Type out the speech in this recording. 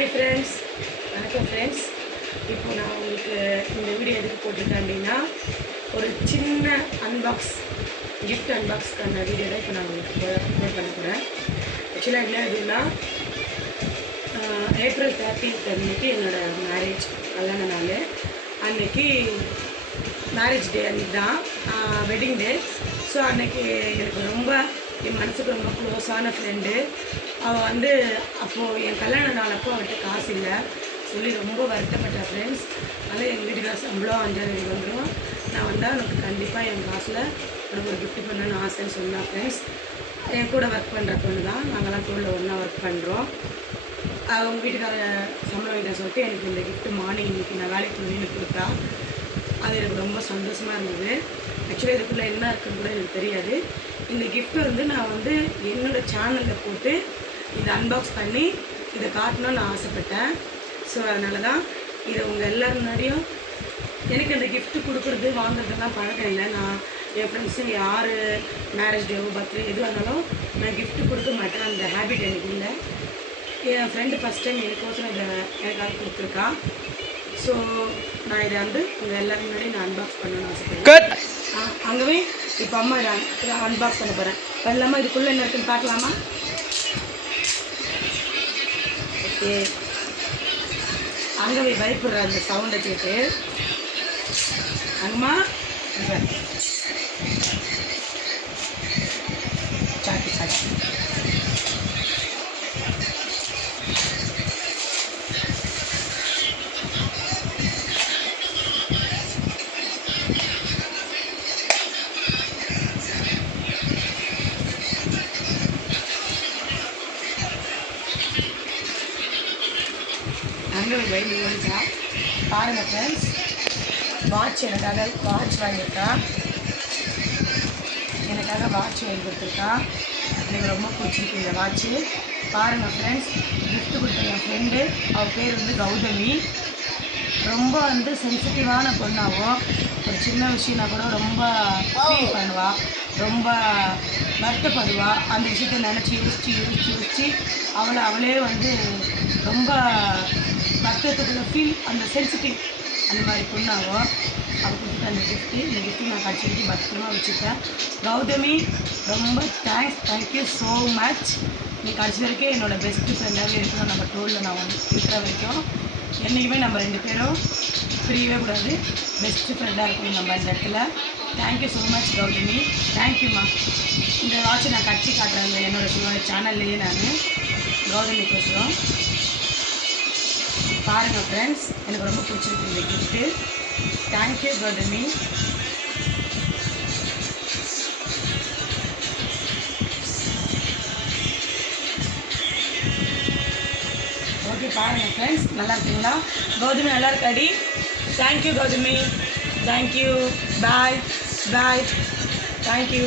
Hi friends, வணக்கம் friends. இப்போ நான் உங்களுக்கு இந்த வீடியோ எதுக்கு போட்டிருக்கேன் அப்படின்னா, ஒரு சின்ன கிஃப்ட் அன்பாக்ஸ்க்கான வீடியோ தான் இப்போ நான் உங்களுக்கு அப்லோட் பண்ண போகிறேன். ஆக்சுவலாக என்ன இதுன்னா, April 30th அன்றைக்கி என்னோடய மேரேஜ் கல்யாண நாள். அன்றைக்கி மேரேஜ் டே அன்றைக்கி தான் வெட்டிங் டே. ஸோ அன்றைக்கி எனக்கு ரொம்ப என் மனசுக்கு ரொம்ப க்ளோஸான ஃப்ரெண்டு. அவள் வந்து அப்போது என் கல்யாண நாள் அப்போ அவள்கிட்ட காசு இல்லை சொல்லி ரொம்ப வருத்தப்பட்டா ஃப்ரெண்ட்ஸ். அதனால் எங்கள் வீட்டுக்கார சம்பளம் 5ஆம் தேதி வந்துடும், நான் வந்தால் உனக்கு கண்டிப்பாக என் காசில் உனக்கு ஒரு கிஃப்ட் பண்ணணும்னு ஆசைன்னு சொன்னான் ஃப்ரெண்ட்ஸ். என் கூட ஒர்க் பண்ணுற பொண்ணு தான், நாங்கள்லாம் டூரில் ஒன்றா ஒர்க் பண்ணுறோம். அவங்க வீட்டுக்கார சம்பளம் வாங்கிட்ட சொல்லிட்டு எனக்கு இந்த கிஃப்ட்டு மார்னிங் இன்றைக்கி நான் வேலைக்கு போய் கொடுத்தா. அது எனக்கு ரொம்ப சந்தோஷமாக இருந்தது. ஆக்சுவலாக இதுக்குள்ளே என்ன இருக்குன்னு கூட எனக்கு தெரியாது. இந்த கிஃப்ட்டை வந்து நான் வந்து என்னோடய சேனலில் போட்டு இதை அன்பாக்ஸ் பண்ணி இதை காட்டணும்னு நான் ஆசைப்பட்டேன். ஸோ அதனால தான் இதை உங்கள் எல்லோரும் முன்னாடியும், எனக்கு அந்த கிஃப்ட்டு கொடுக்குறது வாங்குறதெல்லாம் பழக்கம் இல்லை. நான் என் ஃப்ரெண்ட்ஸுங்க யார் மேரேஜ் டேவோ பர்த்டே எதுவாக இருந்தாலும் நான் கிஃப்ட்டு கொடுக்க மாட்டேன். அந்த ஹேபிட் எனக்கு இல்லை. என் ஃப்ரெண்டு ஃபஸ்ட் டைம் எனக்கோசரம் இதை எனக்காக கொடுத்துருக்கா. ஸோ நான் இதை வந்து உங்கள் எல்லோரும் முன்னாடி நான் அன்பாக்ஸ் பண்ணணும்னு ஆசைப்பட்றேன். அங்கேவே இப்போ அம்மா இதை அன்பாக்ஸ் பண்ண போகிறேன். பண்ணலாமா? இதுக்குள்ளே என்ன இருக்குன்னு பார்க்கலாமா? ஓகே. அங்கேவே பயப்படுற அந்த சவுண்டை கேட்டு அங்கம்மா சாட்டி சாட்டி அங்கே பயந்து ஓடிச்சா. பாருங்கள் ஃப்ரெண்ட்ஸ், வாட்ச் எனக்காக வாட்ச் வாங்கியிருக்கா. வாட்ச் வாங்கி கொடுத்துருக்கா. எனக்கு ரொம்ப பிடிச்சிருக்கு இந்த வாட்ச்சு. பாருங்கள் ஃப்ரெண்ட்ஸ், கிஃப்ட் கொடுத்த என் ஃப்ரெண்டு, அவள் பேர் வந்து கௌதமி. ரொம்ப வந்து சென்சிட்டிவான பொண்ணாகவும், ஒரு சின்ன விஷயம்னா கூட ரொம்ப ஃபீல் பண்ணுவாள், ரொம்ப வருத்தப்படுவாள். அந்த விஷயத்தை நினச்சி யோசித்து அவளே வந்து ரொம்ப வருத்தத்துக்குள்ள ஃபீல், அந்த சென்சிட்டிவ் அந்த மாதிரி பொண்ணாகும். அவள் கொடுத்துட்டு அந்த இந்த கிஃப்ட்டு நான் கடைசி வரைக்கும் பத்திரமா வச்சுருக்கேன். கௌதமி, ரொம்ப தேங்க்யூ ஸோ மச். நீ கடைசி வரைக்கும் என்னோடய பெஸ்ட்டு ஃப்ரெண்டாகவே இருக்கணும். நம்ம டூரில் நான் இருக்கிற வரைக்கும் என்றைக்குமே நம்ம 2 பேரும் பிரியவே கூடாது. பெஸ்ட்டு ஃப்ரெண்டாக இருக்கணும் நம்ம அந்த இடத்துல. Thank you so much Gautami. தேங்க்யூம்மா. இந்த வாட்சை நான் கட்டி காட்டுறேன் என்னோடய சேனல்லையே. நான் கௌதமி பேசுகிறோம். பாருங்கள் ஃப்ரெண்ட்ஸ், எனக்கு ரொம்ப பிடிச்சிருக்கு இந்த கிஃப்ட்டு. தேங்க்யூ கௌதமி. ஓகே, பாருங்கள் ஃப்ரெண்ட்ஸ், நல்லா இருக்குங்களா? கௌதமி நல்லா இருக்காடி? தேங்க்யூ கௌதமி. தேங்க்யூ. பாய் பாய். தேங்க்யூ.